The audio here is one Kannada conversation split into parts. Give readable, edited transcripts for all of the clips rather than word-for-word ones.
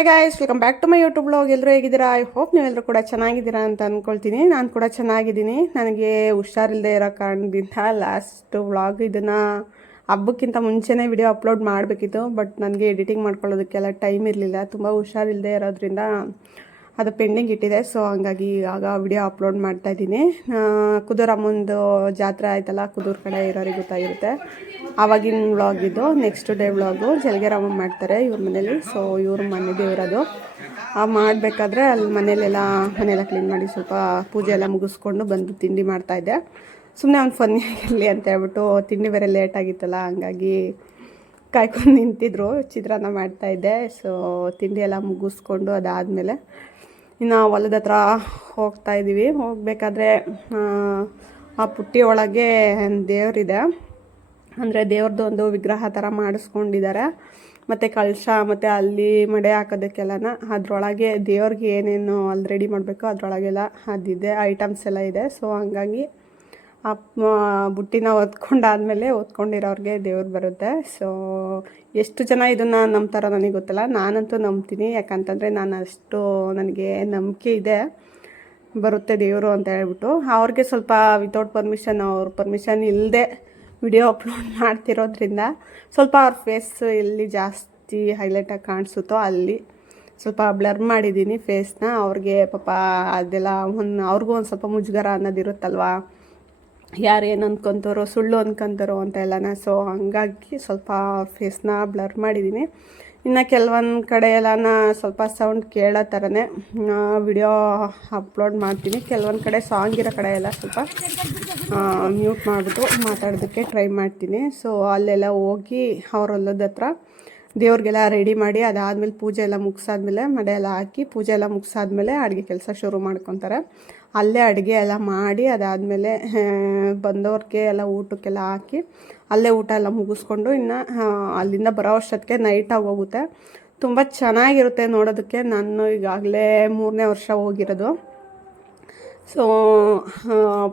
Hi guys, welcome back to my YouTube blog. ಎಲ್ಲರೂ ಹೇಗಿದ್ದೀರಾ? ಐ ಹೋಪ್ ನೀವೆಲ್ಲರೂ ಕೂಡ ಚೆನ್ನಾಗಿದ್ದೀರಾ ಅಂತ ಅಂದ್ಕೊಳ್ತೀನಿ. ನಾನು ಕೂಡ ಚೆನ್ನಾಗಿದ್ದೀನಿ. ನನಗೆ ಹುಷಾರಿಲ್ಲದೆ ಇರೋ ಕಾರಣದಿಂದ ಲಾಸ್ಟ್ ವ್ಲಾಗ್ ಇದನ್ನು ಹಬ್ಬಕ್ಕಿಂತ ಮುಂಚೆನೇ ವಿಡಿಯೋ ಅಪ್ಲೋಡ್ ಮಾಡಬೇಕಿತ್ತು. ಬಟ್ ನನಗೆ ಎಡಿಟಿಂಗ್ ಮಾಡ್ಕೊಳ್ಳೋದಕ್ಕೆಲ್ಲ ಟೈಮ್ ಇರಲಿಲ್ಲ. ತುಂಬ ಹುಷಾರಿಲ್ಲದೆ ಇರೋದ್ರಿಂದ ಅದು ಪೆಂಡಿಂಗ್ ಇಟ್ಟಿದೆ. ಸೊ ಹಂಗಾಗಿ ಆಗ ವಿಡಿಯೋ ಅಪ್ಲೋಡ್ ಮಾಡ್ತಾಯಿದ್ದೀನಿ. ಕುದೂರಮ್ಮಂದು ಜಾತ್ರೆ ಆಯ್ತಲ್ಲ, ಕುದೂರು ಕಡೆ ಇರೋರಿಗೆ ಗೊತ್ತಾಗಿರುತ್ತೆ. ಆವಾಗಿನ ವ್ಲಾಗ್ ಇದು. ನೆಕ್ಸ್ಟ್ ಡೇ ವ್ಲಾಗು ಜಲಗೇರಮ್ಮ ಮಾಡ್ತಾರೆ ಇವ್ರ ಮನೇಲಿ. ಸೊ ಇವ್ರ ಮನೆ ದೇವರದು ಮಾಡಬೇಕಾದ್ರೆ ಅಲ್ಲಿ ಮನೆಯೆಲ್ಲ ಕ್ಲೀನ್ ಮಾಡಿ ಸ್ವಲ್ಪ ಪೂಜೆ ಎಲ್ಲ ಮುಗಿಸ್ಕೊಂಡು ಬಂದು ತಿಂಡಿ ಮಾಡ್ತಾಯಿದ್ದೆ. ಸುಮ್ಮನೆ ಒಂದು ಫನ್ನಿ ಆಗಿರಲಿ ಅಂತ ಹೇಳ್ಬಿಟ್ಟು. ತಿಂಡಿ ಬೇರೆ ಲೇಟ್ ಆಗಿತ್ತಲ್ಲ, ಹಂಗಾಗಿ ಕಾಯ್ಕೊಂಡು ನಿಂತಿದ್ರು. ಚಿತ್ರಾನ್ನ ಮಾಡ್ತಾಯಿದ್ದೆ. ಸೊ ತಿಂಡಿ ಎಲ್ಲ ಮುಗಿಸ್ಕೊಂಡು ಅದಾದಮೇಲೆ ಇನ್ನು ಹೊಲದ ಹತ್ರ ಹೋಗ್ತಾಯಿದ್ದೀವಿ. ಹೋಗಬೇಕಾದ್ರೆ ಆ ಪುಟ್ಟಿ ಒಳಗೆ ದೇವರಿದೆ, ಅಂದರೆ ದೇವ್ರದ್ದು ಒಂದು ವಿಗ್ರಹ ಥರ ಮಾಡಿಸ್ಕೊಂಡಿದ್ದಾರೆ. ಮತ್ತು ಕಳಶ ಮತ್ತು ಅಲ್ಲಿ ಮಡೆ ಹಾಕೋದಕ್ಕೆಲ್ಲನ ಅದರೊಳಗೆ ದೇವ್ರಿಗೆ ಏನೇನು ಅಲ್ಲಿ ರೆಡಿ ಮಾಡಬೇಕು ಅದರೊಳಗೆಲ್ಲ ಅದಿದೆ, ಐಟಮ್ಸ್ ಎಲ್ಲ ಇದೆ. ಸೊ ಹಂಗಾಗಿ ಆ ಬುಟ್ಟಿನ ಓದ್ಕೊಂಡಿರೋರಿಗೆ ದೇವ್ರು ಬರುತ್ತೆ. ಸೊ ಎಷ್ಟು ಜನ ಇದನ್ನು ನಂಬ್ತಾರೋ ನನಗೆ ಗೊತ್ತಿಲ್ಲ. ನಾನಂತೂ ನಂಬ್ತೀನಿ. ಯಾಕಂತಂದರೆ ನನಗೆ ನಂಬಿಕೆ ಇದೆ ಬರುತ್ತೆ ದೇವರು ಅಂತ ಹೇಳ್ಬಿಟ್ಟು. ಅವ್ರಿಗೆ ಸ್ವಲ್ಪ ವಿತೌಟ್ ಪರ್ಮಿಷನ್, ಅವ್ರ ಪರ್ಮಿಷನ್ ಇಲ್ಲದೆ ವಿಡಿಯೋ ಅಪ್ಲೋಡ್ ಮಾಡ್ತಿರೋದ್ರಿಂದ ಸ್ವಲ್ಪ ಅವ್ರ ಫೇಸ್ ಎಲ್ಲಿ ಜಾಸ್ತಿ ಹೈಲೈಟಾಗಿ ಕಾಣಿಸುತ್ತೋ ಅಲ್ಲಿ ಸ್ವಲ್ಪ ಬ್ಲರ್ ಮಾಡಿದ್ದೀನಿ ಫೇಸ್ನ. ಅವ್ರಿಗೆ ಪಾಪ ಅದೆಲ್ಲ ಅವ್ರಿಗೂ ಒಂದು ಸ್ವಲ್ಪ ಮುಜುಗರ ಅನ್ನೋದಿರುತ್ತಲ್ವ, ಯಾರು ಏನು ಅಂದ್ಕೊತಾರೋ, ಸುಳ್ಳು ಅಂದ್ಕೊತಾರೋ ಅಂತ ಎಲ್ಲನ. ಸೊ ಹಂಗಾಗಿ ಸ್ವಲ್ಪ ಫೇಸ್ನ ಬ್ಲರ್ ಮಾಡಿದ್ದೀನಿ. ಇನ್ನು ಕೆಲವೊಂದು ಕಡೆ ಎಲ್ಲನ ಸ್ವಲ್ಪ ಸೌಂಡ್ ಕೇಳೋ ಥರನೇ ವಿಡಿಯೋ ಅಪ್ಲೋಡ್ ಮಾಡ್ತೀನಿ. ಕೆಲವೊಂದು ಕಡೆ ಸಾಂಗ್ ಇರೋ ಕಡೆ ಎಲ್ಲ ಸ್ವಲ್ಪ ಮ್ಯೂಟ್ ಮಾಡಿಬಿಟ್ಟು ಮಾತಾಡೋದಕ್ಕೆ ಟ್ರೈ ಮಾಡ್ತೀನಿ. ಸೊ ಅಲ್ಲೆಲ್ಲ ಹೋಗಿ ಅವ್ರ ಹೊಲದ ಹತ್ರ ದೇವ್ರಿಗೆಲ್ಲ ರೆಡಿ ಮಾಡಿ ಅದಾದಮೇಲೆ ಪೂಜೆ ಎಲ್ಲ ಮುಗಿಸಾದ್ಮೇಲೆ ಮಡೆ ಎಲ್ಲ ಹಾಕಿ ಪೂಜೆ ಎಲ್ಲ ಮುಗಿಸಾದ್ಮೇಲೆ ಅಡುಗೆ ಕೆಲಸ ಶುರು ಮಾಡ್ಕೊತಾರೆ. ಅಲ್ಲೇ ಅಡುಗೆ ಎಲ್ಲ ಮಾಡಿ ಅದಾದಮೇಲೆ ಬಂದವ್ರಿಗೆ ಎಲ್ಲ ಊಟಕ್ಕೆಲ್ಲ ಹಾಕಿ ಅಲ್ಲೇ ಊಟ ಎಲ್ಲ ಮುಗಿಸ್ಕೊಂಡು ಇನ್ನು ಅಲ್ಲಿಂದ ಬರೋ ಅಷ್ಟೊತ್ತಿಗೆ ನೈಟಾಗಿ ಹೋಗುತ್ತೆ. ತುಂಬ ಚೆನ್ನಾಗಿರುತ್ತೆ ನೋಡೋದಕ್ಕೆ. ನಾನು ಈಗಾಗಲೇ 3ನೇ ವರ್ಷ ಹೋಗಿರೋದು. ಸೊ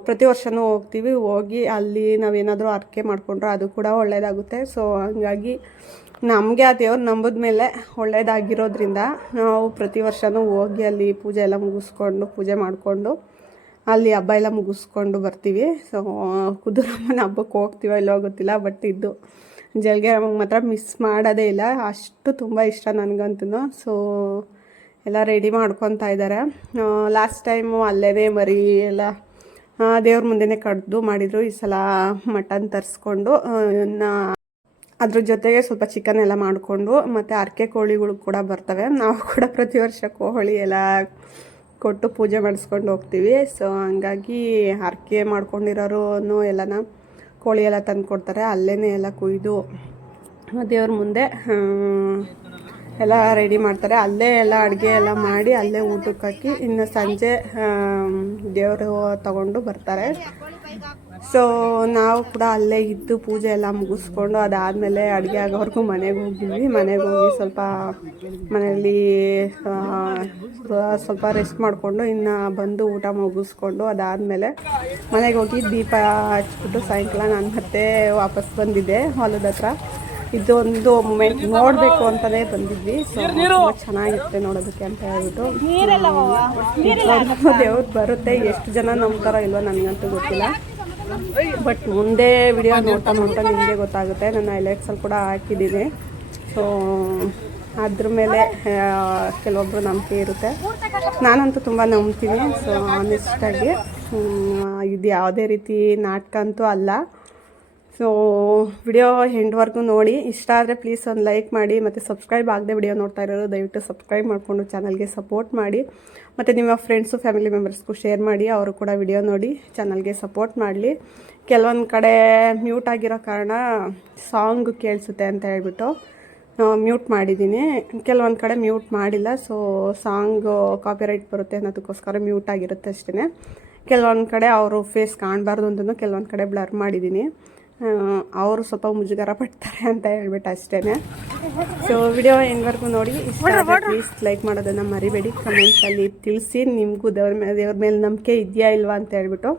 ಪ್ರತಿ ವರ್ಷವೂ ಹೋಗ್ತೀವಿ. ಹೋಗಿ ಅಲ್ಲಿ ನಾವೇನಾದರೂ ಹರಕೆ ಮಾಡಿಕೊಂಡ್ರೆ ಅದು ಕೂಡ ಒಳ್ಳೆಯದಾಗುತ್ತೆ. ಸೊ ಹಂಗಾಗಿ ನಮಗೆ ಆ ದೇವ್ರು ನಂಬಿದ ಮೇಲೆ ಒಳ್ಳೆಯದಾಗಿರೋದ್ರಿಂದ ನಾವು ಪ್ರತಿ ವರ್ಷವೂ ಹೋಗಿ ಅಲ್ಲಿ ಪೂಜೆ ಎಲ್ಲ ಮುಗಿಸ್ಕೊಂಡು ಪೂಜೆ ಮಾಡಿಕೊಂಡು ಅಲ್ಲಿ ಹಬ್ಬ ಎಲ್ಲ ಮುಗಿಸ್ಕೊಂಡು ಬರ್ತೀವಿ. ಸೊ ಕುದೂರಮ್ಮನ ಹಬ್ಬಕ್ಕೆ ಹೋಗ್ತೀವೋ ಇಲ್ಲೋ ಗೊತ್ತಿಲ್ಲ, ಬಟ್ ಇದು ಜಲಗೇರಮ್ಮಂಗೆ ಮಾತ್ರ ಮಿಸ್ ಮಾಡೋದೇ ಇಲ್ಲ. ಅಷ್ಟು ತುಂಬ ಇಷ್ಟ ನನಗಂತೂ. ಸೊ ಎಲ್ಲ ರೆಡಿ ಮಾಡ್ಕೊತಾ ಇದ್ದಾರೆ. ಲಾಸ್ಟ್ ಟೈಮು ಅಲ್ಲೇ ಮರಿ ಎಲ್ಲ ದೇವ್ರ ಮುಂದೆನೇ ಕಡ್ದು ಮಾಡಿದರು. ಈ ಸಲ ಮಟನ್ ತರಿಸ್ಕೊಂಡು ಅದ್ರ ಜೊತೆಗೆ ಸ್ವಲ್ಪ ಚಿಕನ್ ಎಲ್ಲ ಮಾಡಿಕೊಂಡು ಮತ್ತು ಹರಕೆ ಕೋಳಿಗಳು ಕೂಡ ಬರ್ತವೆ. ನಾವು ಕೂಡ ಪ್ರತಿ ವರ್ಷ ಕೋಳಿ ಎಲ್ಲ ಕೊಟ್ಟು ಪೂಜೆ ಮಾಡಿಸ್ಕೊಂಡು ಹೋಗ್ತೀವಿ. ಸೊ ಹಂಗಾಗಿ ಹರಕೆ ಮಾಡ್ಕೊಂಡಿರೋರು ಎಲ್ಲನ ಕೋಳಿ ಎಲ್ಲ ತಂದು ಕೊಡ್ತಾರೆ. ಅಲ್ಲೇ ಎಲ್ಲ ಕುಯ್ದು ದೇವ್ರ ಮುಂದೆ ಎಲ್ಲ ರೆಡಿ ಮಾಡ್ತಾರೆ. ಅಲ್ಲೇ ಎಲ್ಲ ಅಡುಗೆ ಎಲ್ಲ ಮಾಡಿ ಅಲ್ಲೇ ಊಟಕ್ಕೆ ಹಾಕಿ ಇನ್ನು ಸಂಜೆ ದೇವರು ತಗೊಂಡು ಬರ್ತಾರೆ. ಸೊ ನಾವು ಕೂಡ ಅಲ್ಲೇ ಇದ್ದು ಪೂಜೆ ಎಲ್ಲ ಮುಗಿಸ್ಕೊಂಡು ಅದಾದಮೇಲೆ ಅಡುಗೆ ಆಗೋವರೆಗೂ ಮನೆಗೆ ಹೋಗಿದ್ವಿ. ಮನೆಗೆ ಹೋಗಿ ಸ್ವಲ್ಪ ಮನೆಯಲ್ಲಿ ಸ್ವಲ್ಪ ರೆಸ್ಟ್ ಮಾಡಿಕೊಂಡು ಇನ್ನು ಬಂದು ಊಟ ಮುಗಿಸ್ಕೊಂಡು ಅದಾದಮೇಲೆ ಮನೆಗೆ ಹೋಗಿ ದೀಪ ಹಚ್ಬಿಟ್ಟು ಸಾಯಂಕಾಲ ನಾನು ಮತ್ತೆ ವಾಪಸ್ ಬಂದಿದ್ದೆ ಹೊಲದ ಹತ್ರ. ಇದೊಂದು ಮೂಮೆಂಟ್ ನೋಡಬೇಕು ಅಂತಲೇ ಬಂದಿದ್ವಿ. ಸೊ ತುಂಬ ಚೆನ್ನಾಗಿರುತ್ತೆ ನೋಡೋದಕ್ಕೆ ಅಂತ ಹೇಳ್ಬಿಟ್ಟು. ದೇವ್ರು ಬರುತ್ತೆ. ಎಷ್ಟು ಜನ ನಂಬ್ತಾರೋ ಇಲ್ವೋ ನನಗಂತೂ ಗೊತ್ತಿಲ್ಲ, ಬಟ್ ಮುಂದೆ ವಿಡಿಯೋ ನೋಡ್ತಾ ನಿಮಗೆ ಗೊತ್ತಾಗುತ್ತೆ. ನನ್ನ ಹೈಲೈಟ್ಸಲ್ಲಿ ಕೂಡ ಹಾಕಿದ್ದೀನಿ. ಸೊ ಅದ್ರ ಮೇಲೆ ಕೆಲವೊಬ್ಬರು ನಂಬಿಕೆ ಇರುತ್ತೆ. ನಾನಂತೂ ತುಂಬ ನಂಬ್ತೀನಿ. ಸೊ ಆನೆಸ್ಟಾಗಿ ಇದು ಯಾವುದೇ ರೀತಿ ನಾಟಕ ಅಂತೂ ಅಲ್ಲ. ಸೊ ವಿಡಿಯೋ ಎಂಡ್ವರೆಗೂ ನೋಡಿ. ಇಷ್ಟ ಆದರೆ ಪ್ಲೀಸ್ ಒಂದು ಲೈಕ್ ಮಾಡಿ. ಮತ್ತು ಸಬ್ಸ್ಕ್ರೈಬ್ ಆಗದೆ ವಿಡಿಯೋ ನೋಡ್ತಾ ಇರೋರು ದಯವಿಟ್ಟು ಸಬ್ಸ್ಕ್ರೈಬ್ ಮಾಡಿಕೊಂಡು ಚಾನಲ್ಗೆ ಸಪೋರ್ಟ್ ಮಾಡಿ. ಮತ್ತು ನಿಮ್ಮ ಫ್ರೆಂಡ್ಸು ಫ್ಯಾಮಿಲಿ ಮೆಂಬರ್ಸ್ಗೂ ಶೇರ್ ಮಾಡಿ. ಅವರು ಕೂಡ ವಿಡಿಯೋ ನೋಡಿ ಚಾನಲ್ಗೆ ಸಪೋರ್ಟ್ ಮಾಡಲಿ. ಕೆಲವೊಂದು ಕಡೆ ಮ್ಯೂಟ್ ಆಗಿರೋ ಕಾರಣ ಸಾಂಗ್ ಕೇಳಿಸುತ್ತೆ ಅಂತ ಹೇಳ್ಬಿಟ್ಟು ಮ್ಯೂಟ್ ಮಾಡಿದ್ದೀನಿ. ಕೆಲವೊಂದು ಕಡೆ ಮ್ಯೂಟ್ ಮಾಡಿಲ್ಲ. ಸೊ ಸಾಂಗು ಕಾಪಿರೈಟ್ ಬರುತ್ತೆ ಅನ್ನೋದಕ್ಕೋಸ್ಕರ ಮ್ಯೂಟ್ ಆಗಿರುತ್ತೆ ಅಷ್ಟೇ. ಕೆಲವೊಂದು ಕಡೆ ಅವರು ಫೇಸ್ ಕಾಣಬಾರ್ದು ಅಂತಲೂ ಕೆಲವೊಂದು ಕಡೆ ಬ್ಲರ್ ಮಾಡಿದ್ದೀನಿ. ಅವರು ಸ್ವಲ್ಪ ಮುಜುಗರ ಪಡ್ತಾರೆ ಅಂತ ಹೇಳ್ಬಿಟ್ಟು ಅಷ್ಟೇ. ಸೊ ವಿಡಿಯೋ ಎಂಡ್ವರೆಗೂ ನೋಡಿ. ಪ್ಲೀಸ್ ಲೈಕ್ ಮಾಡೋದನ್ನು ಮರಿಬೇಡಿ. ಕಮೆಂಟಲ್ಲಿ ತಿಳಿಸಿ ನಿಮಗೂ ದೇವ್ರ ಮೇಲೆ ನಂಬಿಕೆ ಇದೆಯಾ ಇಲ್ವಾ ಅಂತ ಹೇಳ್ಬಿಟ್ಟು.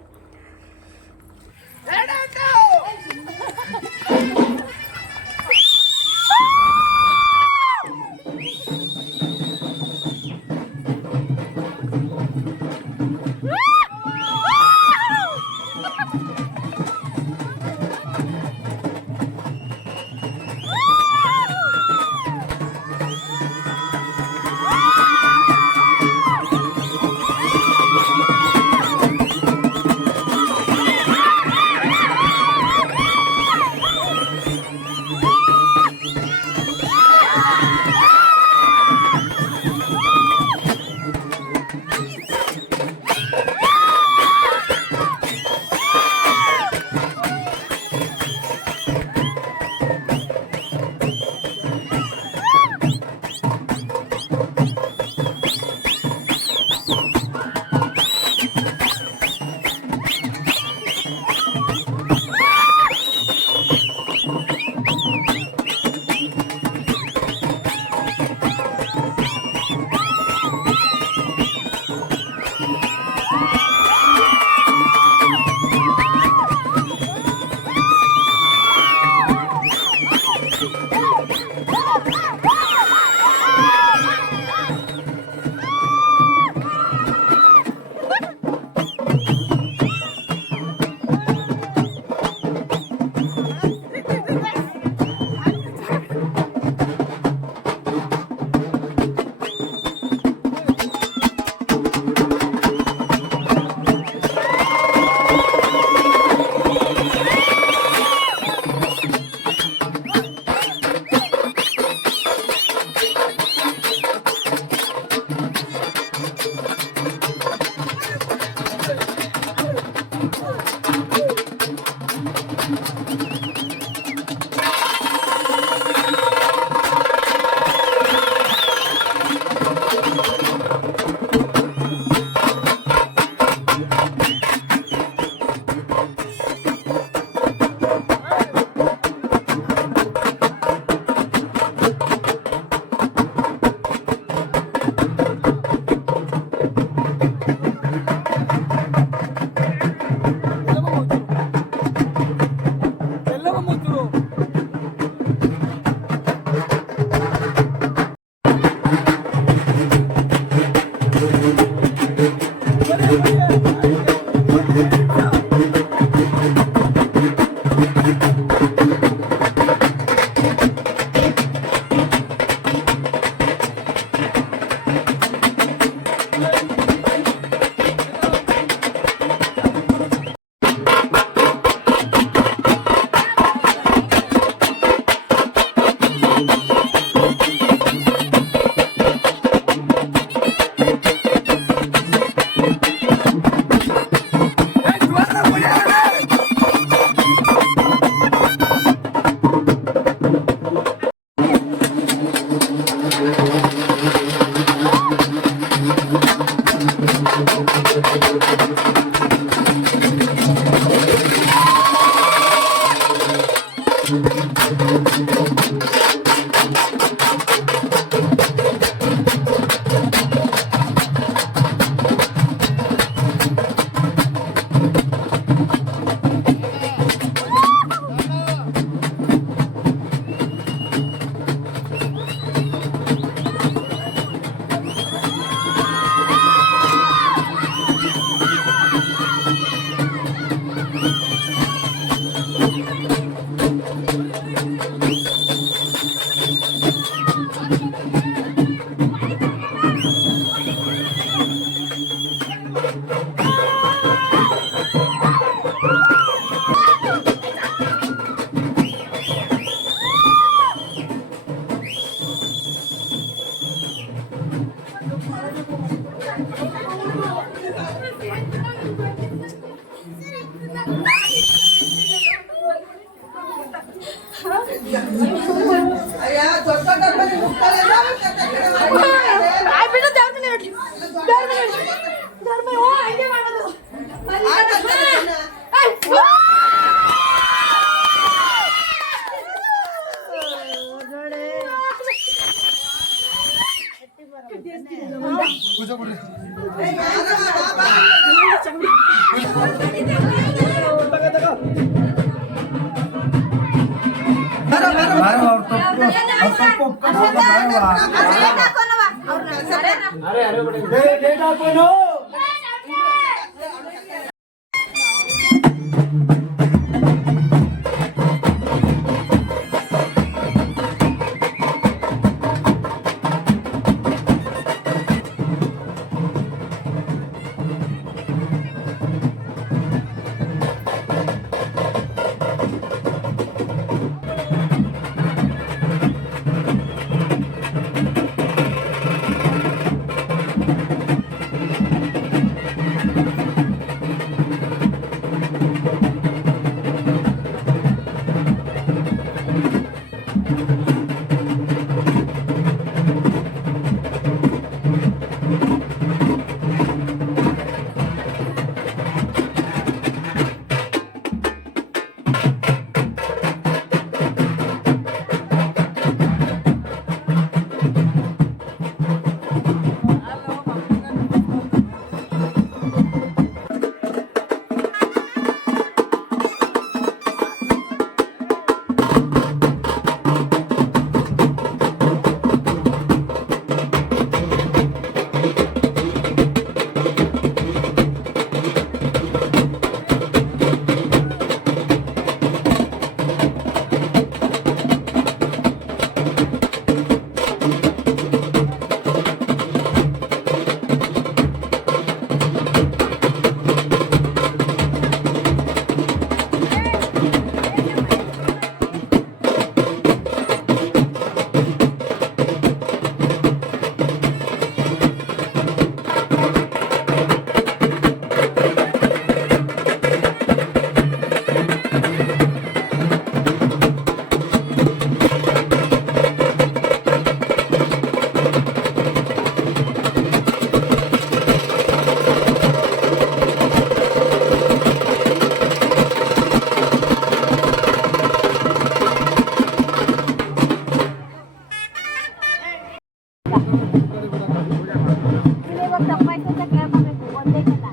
ತಪ್ಪಾಯ್ತು ಅಂತ ಕೇಳ್ಕೊಬೇಕು ಒಂದೇ ಸಲ.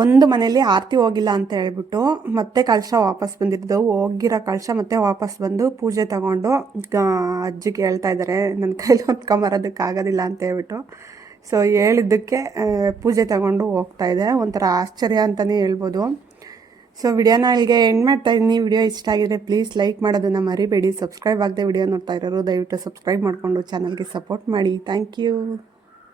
ಒಂದು ಮನೇಲಿ ಆರತಿ ಹೋಗಿಲ್ಲ ಅಂತ ಹೇಳ್ಬಿಟ್ಟು ಮತ್ತೆ ಕಳಶ ವಾಪಸ್ ಬಂದಿದ್ದವು. ಹೋಗಿರೋ ಕಳಶ ಮತ್ತೆ ವಾಪಸ್ ಬಂದು ಪೂಜೆ ತಗೊಂಡು ಅಜ್ಜಿಗೆ ಹೇಳ್ತಾ ಇದ್ದಾರೆ ನನ್ನ ಕೈಲಿ ಹೊತ್ಕೊಂಬರೋದಕ್ಕಾಗೋದಿಲ್ಲ ಅಂತ ಹೇಳ್ಬಿಟ್ಟು. ಸೊ ಹೇಳಿದ್ದಕ್ಕೆ ಪೂಜೆ ತಗೊಂಡು ಹೋಗ್ತಾ ಇದೆ. ಒಂಥರ ಆಶ್ಚರ್ಯ ಅಂತಲೇ ಹೇಳ್ಬೋದು. ಸೊ ವಿಡಿಯೋನ ಇಲ್ಲಿಗೆ ಎಂಡ್ ಮಾಡ್ತಾ ಇದ್ದೀನಿ. ವಿಡಿಯೋ ಇಷ್ಟ ಆಗಿದ್ರೆ ಪ್ಲೀಸ್ ಲೈಕ್ ಮಾಡೋದನ್ನು ಮರಿಬೇಡಿ. ಸಬ್ಸ್ಕ್ರೈಬ್ ಆಗದೆ ವಿಡಿಯೋ ನೋಡ್ತಾ ಇರೋರು ದಯವಿಟ್ಟು ಸಬ್ಸ್ಕ್ರೈಬ್ ಮಾಡಿಕೊಂಡು ಚಾನಲ್ಗೆ ಸಪೋರ್ಟ್ ಮಾಡಿ. Thank you.